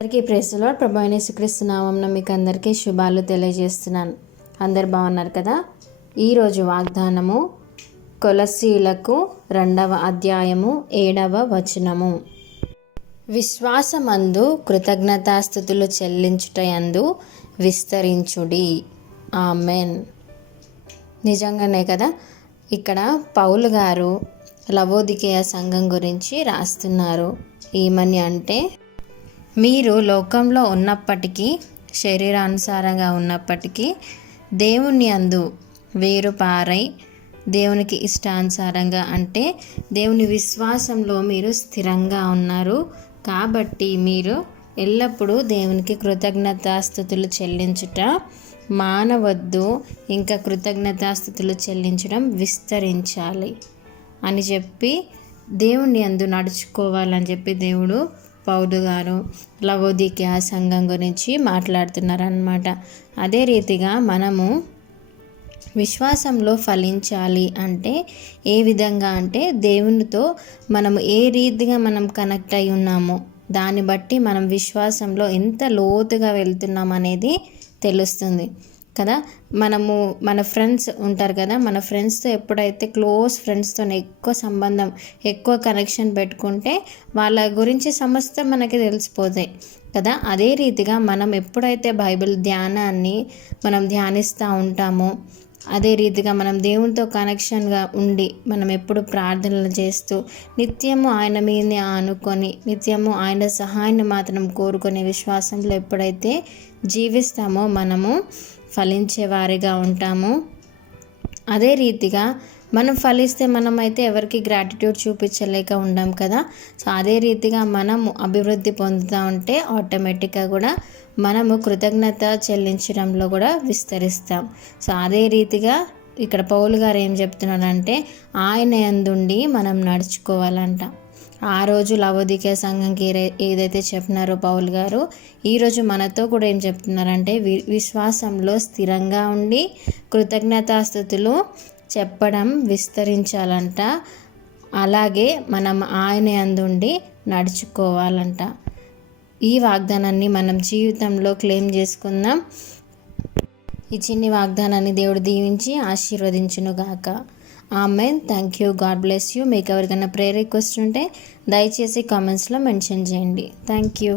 అందరికీ praise the lord. ప్రభు అయిన యేసుక్రీస్తు నామమున మీకు అందరికీ శుభాలు తెలియజేస్తున్నాను. అందరు బాగున్నారు కదా. ఈరోజు వాగ్దానము కొలస్సీలకు 2వ అధ్యాయము 7వ వచనము. విశ్వాసమందు కృతజ్ఞతాస్తుతులు చెల్లించుటయందు విస్తరించుడి. ఆమెన్. నిజంగానే కదా. ఇక్కడ పౌలు గారు లవోదికేయ సంఘం గురించి రాస్తున్నారు. ఏమని అంటే, మీరు లోకంలో ఉన్నప్పటికీ, శరీరానుసారంగా ఉన్నప్పటికీ దేవుని యందు వేరుపారై దేవునికి ఇష్టానుసారంగా అంటే దేవుని విశ్వాసంలో మీరు స్థిరంగా ఉన్నారు. కాబట్టి మీరు ఎల్లప్పుడూ దేవునికి కృతజ్ఞతాస్తుతులు చెల్లించుట మానవద్దు. ఇంకా కృతజ్ఞతాస్తుతులు చెల్లించడం విస్తరించాలి అని చెప్పి దేవుని యందు నడుచుకోవాలని చెప్పి దేవుడు పౌలు గారు లవోదికేయ సంఘం గురించి మాట్లాడుతున్నారన్నమాట. అదే రీతిగా మనము విశ్వాసంలో ఫలించాలి అంటే ఏ విధంగా అంటే, దేవునితో మనము ఏ రీతిగా మనం కనెక్ట్ అయి ఉన్నామో దాన్ని బట్టి మనం విశ్వాసంలో ఎంత లోతుగా వెళ్తున్నాం అనేది తెలుస్తుంది కదా. మనము మన ఫ్రెండ్స్ ఉంటారు కదా, మన ఫ్రెండ్స్తో ఎప్పుడైతే క్లోజ్ ఫ్రెండ్స్తో ఎక్కువ సంబంధం, ఎక్కువ కనెక్షన్ పెట్టుకుంటే వాళ్ళ గురించి సమస్తం మనకి తెలిసిపోతాయి కదా. అదే రీతిగా మనం ఎప్పుడైతే బైబిల్ ధ్యానాన్ని మనం ధ్యానిస్తూ ఉంటామో, అదే రీతిగా మనం దేవునితో కనెక్షన్గా ఉండి మనం ఎప్పుడు ప్రార్థనలు చేస్తూ నిత్యము ఆయన మీదనే ఆనుకొని నిత్యము ఆయన సహాయాన్ని మాత్రం కోరుకునే విశ్వాసంలో ఎప్పుడైతే జీవిస్తామో మనము ఫలించే వారిగా ఉంటాము. అదే రీతిగా మనం ఫలిస్తే మనమైతే ఎవరికి గ్రాటిట్యూడ్ చూపించలేక ఉండాం కదా. సో అదే రీతిగా మనము అభివృద్ధి పొందుతూ ఉంటే ఆటోమేటిక్గా కూడా మనము కృతజ్ఞత చెల్లించడంలో కూడా విస్తరిస్తాం. సో అదే రీతిగా ఇక్కడ పౌలు గారు ఏం చెప్తున్నారంటే, ఆయన యందుండి మనం నడుచుకోవాలంట. ఆ రోజు లవోదికేయ సంఘంకి ఏదైతే చెప్పినారో పౌలు గారు, ఈరోజు మనతో కూడా ఏం చెప్తున్నారంటే, విశ్వాసంలో స్థిరంగా ఉండి కృతజ్ఞతాస్తుతులు చెప్పడం విస్తరించాలంట. అలాగే మనం ఆయన యందుండి నడుచుకోవాలంట. ఈ వాగ్దానాన్ని మనం జీవితంలో క్లెయిమ్ చేసుకుందాం. ఈ చిన్ని వాగ్దానాన్ని దేవుడు దీవించి ఆశీర్వదించునుగాక. Amen. Thank you. God bless you. మీకు ఎవరికైనా ప్రేయర్ రిక్వెస్ట్ ఉంటే దయచేసి కామెంట్స్లో మెన్షన్ చేయండి. Thank you.